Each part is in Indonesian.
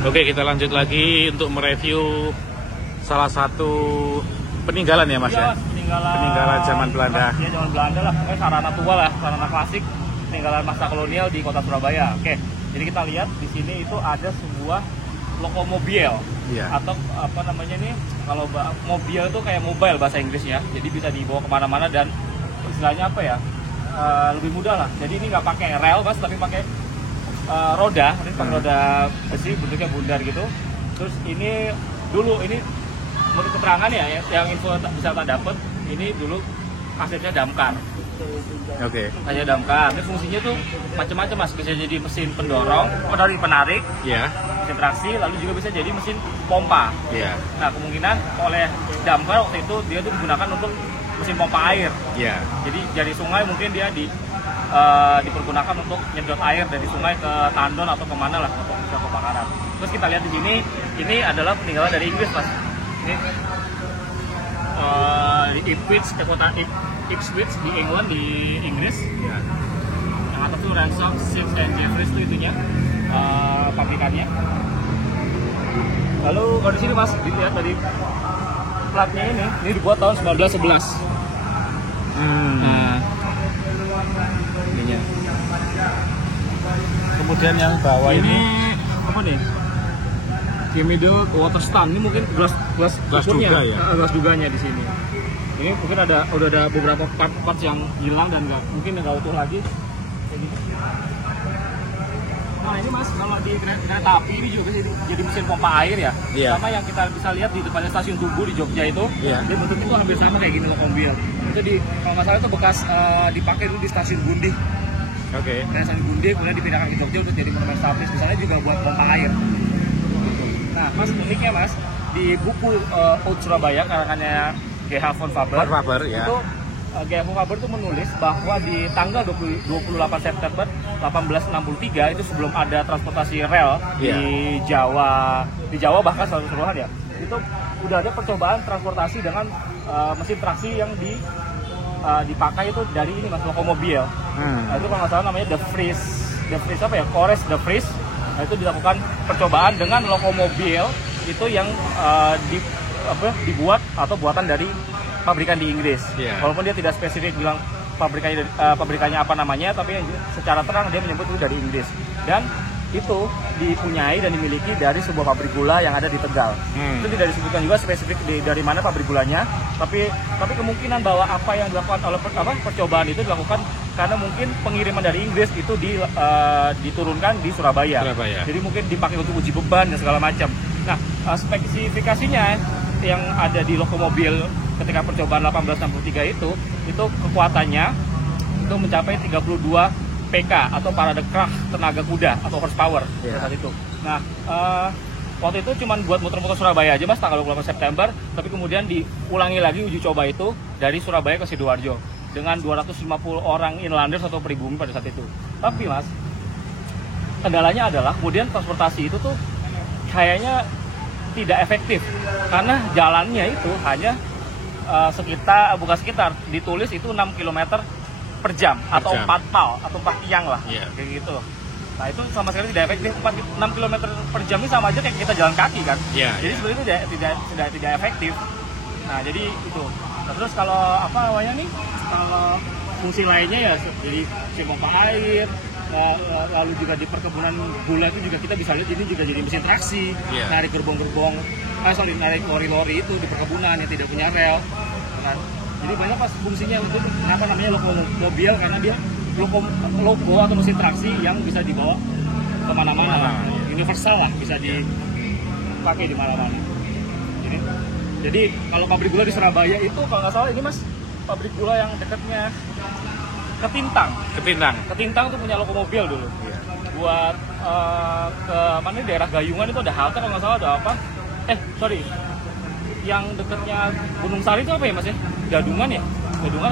Oke, kita lanjut lagi untuk mereview salah satu peninggalan ya Mas ya? Peninggalan zaman Belanda. Iya, zaman Belanda lah, pokoknya sarana tua lah, sarana klasik peninggalan masa kolonial di kota Surabaya. Oke, jadi kita lihat di sini itu ada sebuah lokomobil, atau apa namanya nih, kalau mobil itu kayak mobile bahasa Inggrisnya, jadi bisa dibawa kemana-mana dan istilahnya apa ya, lebih mudah lah. Jadi ini nggak pakai rel Mas, tapi pakai roda, ini pakai roda besi bentuknya bundar gitu. Terus ini dulu, ini menurut keterangan ya, yang info bisa kita dapat, ini dulu asetnya damkar. Hanya damkar. Ini fungsinya tuh macam-macam Mas, bisa jadi mesin pendorong, dari penarik, mesin traksi, lalu juga bisa jadi mesin pompa. Nah, kemungkinan oleh damkar waktu itu dia tuh digunakan untuk mesin pompa air. Jadi dari sungai mungkin dia dipergunakan untuk nyedot air dari sungai ke tandon atau kemana lah untuk kebakaran. Terus kita lihat di sini, ini adalah peninggalan dari Inggris Mas. Ini di Ipswich, ke kota Ipswich di England, di Inggris. Yang atas tuh Ransock, Sims and Jeffries tuh itunya, pabrikannya. Lalu kalau di sini Mas, dilihat dari platnya ini dibuat tahun 1911. Kemudian yang bawah ini apa nih? Chemical water stand. Ini mungkin gelas juga ya? Gelas duganya di sini. Ini mungkin udah ada beberapa part yang hilang dan mungkin nggak utuh lagi. Nah ini Mas, kalau di kereta api ini juga jadi mesin pompa air ya. Sama yang kita bisa lihat di depannya stasiun Tugu di Jogja itu, dia bentuknya itu hampir sama kayak gini lokomobil. Itu kalau nggak salah itu bekas dipakai dulu di stasiun Gundih. Stasiun Gundih kemudian dipindahkan ke Jogja untuk jadi monumen stabilis, misalnya juga buat pompa air. Nah Mas, uniknya Mas, di buku Oud Surabaya karangannya G.H. von Faber, itu G.H. von Faber itu menulis bahwa di tanggal 28 September 1863 itu sebelum ada transportasi rel di Jawa bahkan seluruh keseluruhan ya, itu udah ada percobaan transportasi dengan mesin traksi yang dipakai itu dari ini Mas, lokomobil. Nah, itu kalau nggak salah namanya The Vries apa ya, Kores The Vries. Nah, itu dilakukan percobaan dengan lokomobil itu yang dibuat atau buatan dari pabrikan di Inggris. Walaupun dia tidak spesifik bilang pabrikannya apa namanya, tapi secara terang dia menyebut itu dari Inggris. Dan itu dipunyai dan dimiliki dari sebuah pabrik gula yang ada di Tegal. Itu tidak disebutkan juga spesifik dari mana pabrik gulanya, tapi kemungkinan bahwa apa yang dilakukan oleh percobaan itu dilakukan karena mungkin pengiriman dari Inggris itu diturunkan di Surabaya. Jadi mungkin dipakai untuk uji beban dan segala macam. Nah, spesifikasinya yang ada di lokomobil ketika percobaan 1863 itu kekuatannya itu mencapai 32 PK atau parade kraft tenaga kuda atau horsepower saat itu. Nah, waktu itu cuma buat muter-muter Surabaya aja Mas tanggal 28 September, tapi kemudian diulangi lagi uji coba itu dari Surabaya ke Sidoarjo dengan 250 orang inlanders atau pribumi pada saat itu. Tapi Mas, kendalanya adalah kemudian transportasi itu tuh kayaknya tidak efektif karena jalannya itu hanya ditulis itu 6 km per jam atau 4 pal atau 4 tiang lah, kayak gitu. Nah itu sama sekali tidak efektif. 6 km per jam ini sama aja kayak kita jalan kaki kan. Jadi sebenarnya itu tidak efektif. Nah jadi itu. Nah, terus kalau kalau fungsi lainnya ya jadi mesin pompa air, lalu juga di perkebunan gula itu juga kita bisa lihat ini juga jadi mesin traksi, narik narik lori-lori itu di perkebunan yang tidak punya rel. Nah, jadi banyak pas fungsinya untuk lokomobil karena dia logo atau mesin traksi yang bisa dibawa kemana-mana, universal lah, bisa dipakai di mana-mana. Jadi kalau pabrik gula di Surabaya itu kalau nggak salah ini Mas, pabrik gula yang dekatnya Ketintang tuh punya lokomobil dulu. Buat ke mana daerah Gayungan itu ada halte kalau nggak salah, ada apa? Yang dekatnya Gunung Sari itu apa ya Mas ya? Gadungan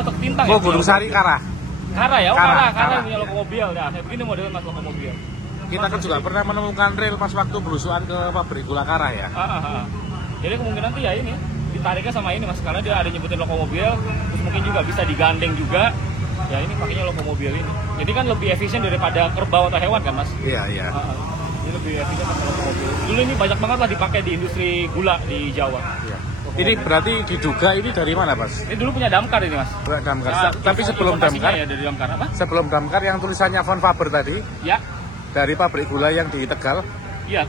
atau Ketintang? Gunung Sari Kara ya, Kara punya lokomobil. Nah, kayak begini modelnya Mas lokomobil. Kita kan juga pernah menemukan rel pas waktu belusuan ke pabrik gula Kara ya. Jadi kemungkinan tuh ya ini ditariknya sama ini Mas, karena dia ada nyebutin lokomobil, terus mungkin juga bisa digandeng juga. Ya ini pakainya lokomobil ini. Jadi kan lebih efisien daripada kerbau atau hewan kan Mas? Iya. Jadi lebih efisien daripada lokomobil. Dulu ini banyak banget lah dipakai di industri gula di Jawa. Ya. Ini berarti diduga ini dari mana, Mas? Ini dulu punya damkar ini, Mas. Damkar. Nah, tapi sebelum damkar, ya dari damkar apa? Sebelum damkar yang tulisannya Von Faber tadi, ya, dari pabrik gula yang di Tegal. Iya,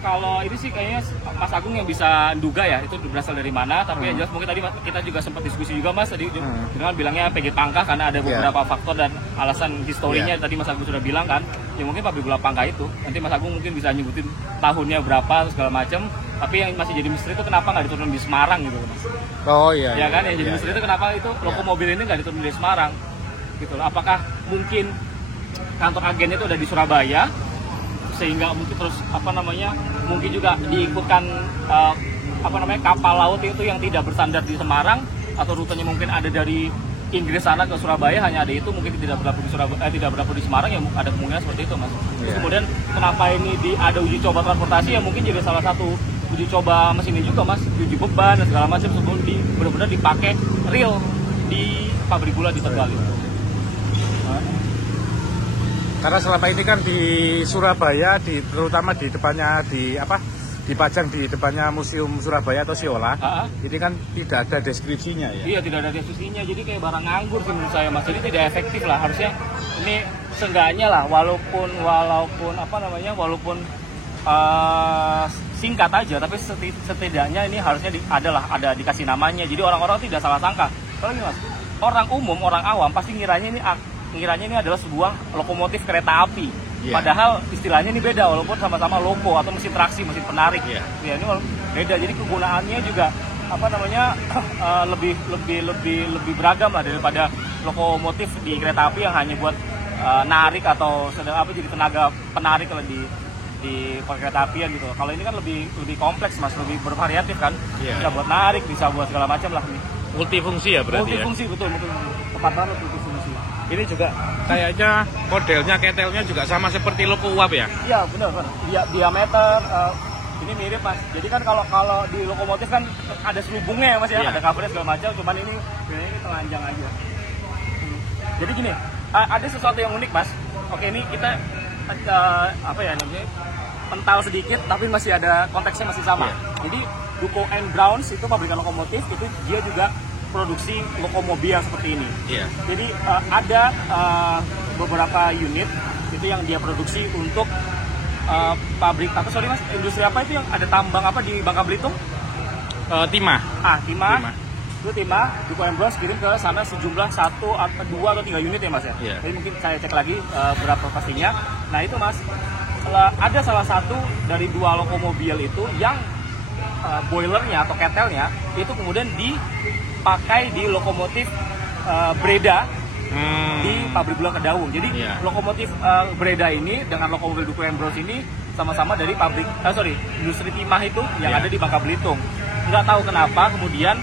kalau ini sih kayaknya Mas Agung yang bisa duga ya itu berasal dari mana. Tapi yang jelas mungkin tadi kita juga sempat diskusi juga, Mas, tadi dengan bilangnya PG Pangkah karena ada beberapa faktor dan alasan historinya. Tadi Mas Agung sudah bilang kan, ya mungkin pabrik gula Pangkah itu. Nanti Mas Agung mungkin bisa nyebutin tahunnya berapa segala macam. Tapi yang masih jadi misteri itu kenapa nggak diturun di Semarang gitu, Mas? Oh iya. Ya kan, yang jadi misteri itu kenapa itu lokomobil ini nggak diturun di Semarang, gitu loh. Apakah mungkin kantor agennya itu ada di Surabaya, sehingga mungkin terus mungkin juga diikutkan kapal laut itu yang tidak bersandar di Semarang, atau rutenya mungkin ada dari Inggris sana ke Surabaya, hanya ada itu mungkin tidak berlaku di Surabaya, tidak berlaku di Semarang, ya ada kemungkinan seperti itu, Mas. Terus kemudian kenapa ini ada uji coba transportasi, ya mungkin jadi salah satu uji coba mesin ini juga, Mas, uji beban dan segala macam sebelum benar-benar dipakai real di pabrik gula di Tegal itu. Karena selama ini kan di Surabaya, terutama di depannya dipajang di depannya Museum Surabaya atau Siola, ini kan tidak ada deskripsinya ya. Iya, tidak ada deskripsinya, jadi kayak barang nganggur sih menurut saya, Mas. Jadi tidak efektif lah, harusnya ini seenggaknya lah, walaupun singkat aja, tapi setidaknya ini harusnya ada dikasih namanya, jadi orang-orang tidak salah sangka. Kalau gini, Mas, orang umum, orang awam pasti ngiranya ini adalah sebuah lokomotif kereta api. Padahal istilahnya ini beda, walaupun sama-sama loko atau mesin traksi, mesin penarik. Ya, ini beda. Jadi kegunaannya juga lebih beragam lah daripada lokomotif di kereta api yang hanya buat narik atau jadi tenaga penarik kalau di kereta apian gitu. Kalau ini kan lebih kompleks, Mas, lebih bervariatif kan. Bisa buat narik, bisa buat segala macam lah nih. Multifungsi ya berarti. Multifungsi, betul. Tepat banget multifungsi. Ini juga kayaknya modelnya, ketelnya juga sama seperti loko uap ya? Iya, benar. Diameter ini mirip, Mas. Jadi kan kalau di lokomotif kan ada selubungnya ya, Mas ya, ada covernya segala macam, cuman ini telanjang aja. Jadi gini, ada sesuatu yang unik, Mas. Oke, ini kita pental sedikit tapi masih ada konteksnya masih sama. Jadi Duco and Browns itu pabrikan lokomotif, itu dia juga produksi lokomobil seperti ini. Jadi ada beberapa unit itu yang dia produksi untuk pabrik Mas, industri apa itu yang ada tambang apa di Bangka Belitung? Timah. Timah. Itu Timah, Duco and Browns kirim ke sana sejumlah 1, 2 atau 3 unit ya, Mas ya. Jadi mungkin saya cek lagi berapa pastinya. Nah itu, Mas, ada salah satu dari 2 lokomobil itu yang boilernya atau ketelnya itu kemudian dipakai di lokomotif Breda di pabrik gula Kedaung. Jadi lokomotif Breda ini dengan lokomobil Duco and Browns ini sama-sama dari industri timah itu yang ada di Bangka Belitung. Nggak tahu kenapa kemudian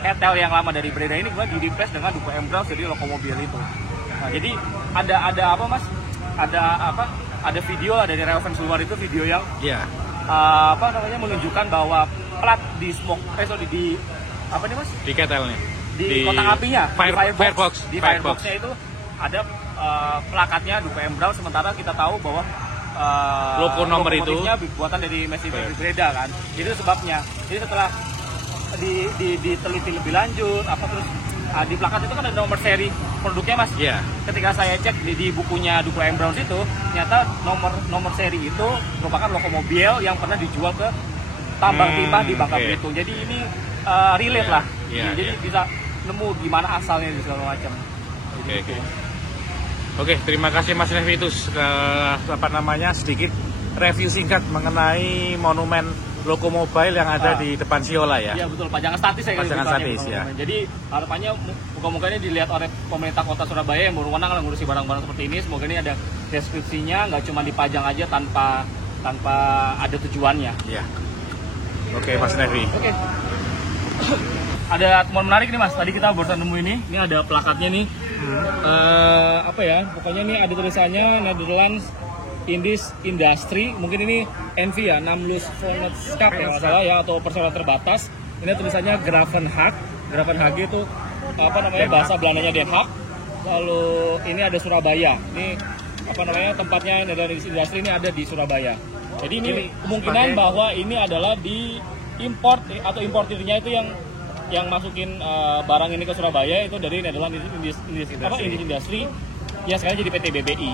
ketel yang lama dari Breda ini kemudian di-replace dengan Duco and Browns jadi lokomobil itu. Nah, jadi ada apa, Mas? Ada video lah dari Relevance Luar itu video yang menunjukkan bahwa plat di Mas? Di ketelnya. Di kotak apinya, Firebox. Di Firebox-nya itu ada plakatnya Duco and Browns, sementara kita tahu bahwa logo nomor itu buatan dari mesin Breda kan. Jadi itu sebabnya. Jadi setelah diteliti lebih lanjut terus di plakat itu kan ada nomor seri produknya, Mas. Ketika saya cek di bukunya Duco and Browns itu ternyata nomor seri itu merupakan lokomobil yang pernah dijual ke tambang timah di Bangka Belitung. Jadi ini relate lah. Jadi bisa nemu gimana asalnya di segala macam. Oke, terima kasih Mas Levitus. Sedikit review singkat mengenai monumen lokomobil yang ada di depan Siola ya. Iya betul, pajangan statis ya. Pajangan statis ya. Jadi harapannya moga-moga ini dilihat oleh pemerintah Kota Surabaya yang berwenang ngurusi barang-barang seperti ini. Semoga ini ada deskripsinya, nggak cuma dipajang aja tanpa ada tujuannya. Iya. Oke, Mas Nevi. Oke. Ada temuan menarik nih, Mas. Tadi kita barusan nemu ini. Ini ada plakatnya nih. Pokoknya ini ada tulisannya Netherlands Industri, mungkin ini NV ya, Namlus Vennootschap ya masalah ya, atau perseroan terbatas. Ini tulisannya Gravenhage. Gravenhage itu bahasa Belandanya Den Haag. Lalu ini ada Surabaya. Ini tempatnya Netherlands Industry ini ada di Surabaya. Jadi ini kemungkinan bahwa ini adalah di import atau importirnya itu yang masukin barang ini ke Surabaya itu dari Netherlands Industry yang sekarang jadi PT BBI.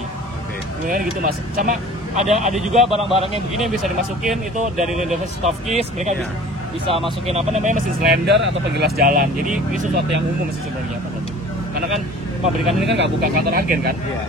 Kemudian gitu Mas. Sama ada juga barang-barang yang begini yang bisa dimasukin itu dari Stofkis, mereka bisa masukin mesin slender atau penggilas jalan. Jadi ini sesuatu yang umum sih sebenarnya. Karena kan pabrikan ini kan nggak buka kantor agen kan. Iya.